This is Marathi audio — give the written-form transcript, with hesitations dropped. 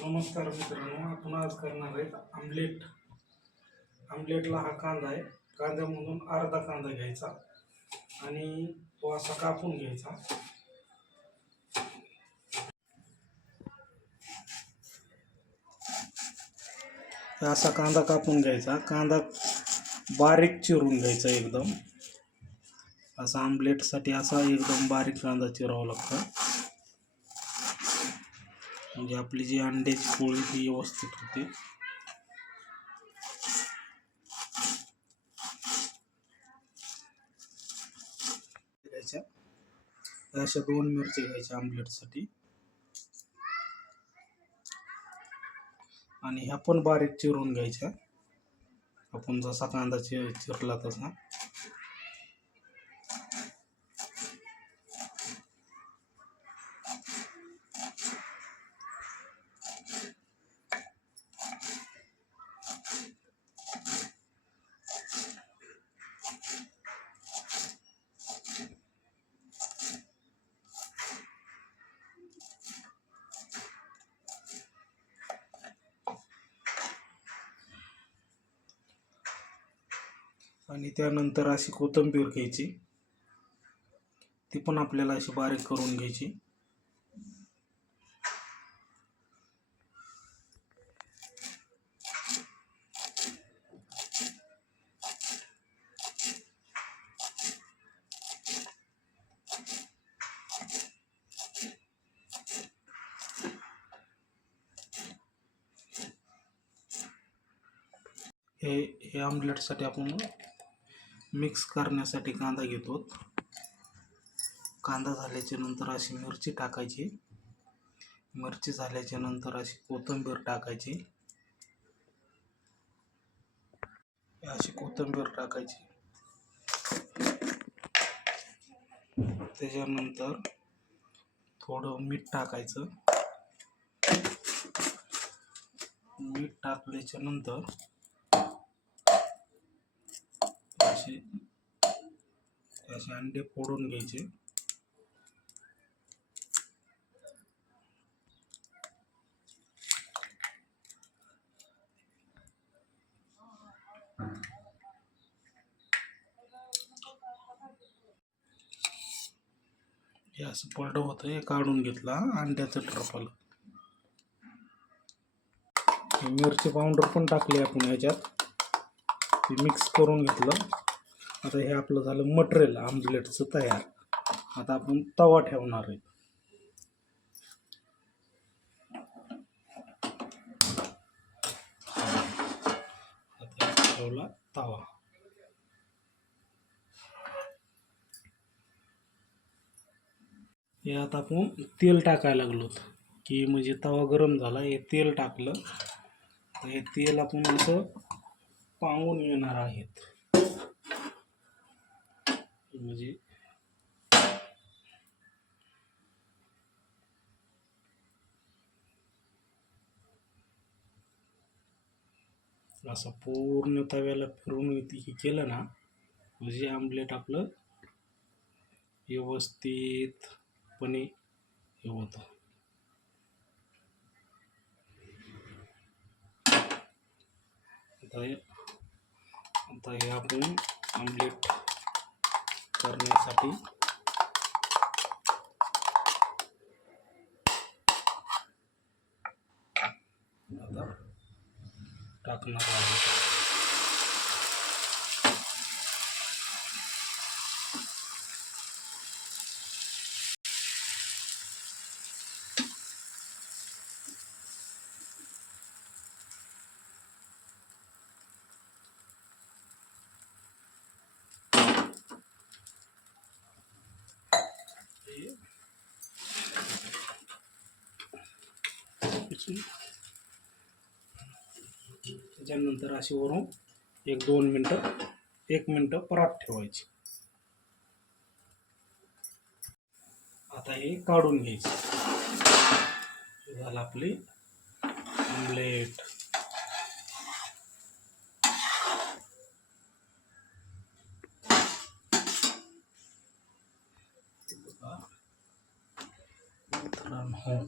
नमस्कार मित्रांनो, आपण आज करणार आहेत आमलेट. आमलेटला हा कांदा आहे. कांद्यामधून अर्धा कांदा घ्यायचा आणि तो असा कापून घ्यायचा. असा कांदा कापून घ्यायचा. कांदा बारीक चिरून घ्यायचा एकदम. असा आमलेटसाठी असा एकदम बारीक कांदा चिरावा लागतो, म्हणजे आपली जी अंड्याची पोळी ती व्यवस्थित होते. अशा 2 मिरच्या घ्यायच्या आमलेटसाठी आणि ह्या पण बारीक चिरून घ्यायच्या, आपण जसा कांदा चिरला तसा. आणि त्यानंतर अशी कोथिंबीर घ्यायची, ती पण आपल्याला अशी बारीक करून घ्यायची. हे आमलेटसाठी आपण मिक्स करण्यासाठी कांदा घेतो. कांदा झाल्याच्या नंतर अशी मिरची टाकायची. मिरची झाल्याच्या नंतर अशी कोथिंबीर टाकायची. अशी कोथिंबीर टाकायची. त्याच्यानंतर थोडं मीठ टाकायचं. मीठ टाकल्याच्या नंतर असे अंडे फोडून घ्यायचे. हे असं पलट होतं, हे काढून घेतला अंड्याचं ट्रफल. मिरची पावडर पण टाकली आपण ह्याच्यात, ते मिक्स करून घेतलं. आता हे आपलं झालं मटेरियल आमलेटचं तयार. आता आपण तवा ठेवणार आहे. आता ठेवला तवा. हे आता आपण तेल टाकायला लागलो, की म्हणजे तवा गरम झाला, हे तेल टाकलं. हे तेल आपण असं पांगून येणार आहेत, म्हणजे असं पूर्ण तव्याला फिरून हे केलं ना, म्हणजे आमलेट आपलं व्यवस्थितपणे हे होतं. आता हे आपण आमलेट करण्यासाठी आता टाकणार आहे. त्याच्यानंतर अशी वरून 1 मिनटं परात ठेवायची. आता हे काढून घ्यायचं. झालं आपली आमलेट. मित्रांनो,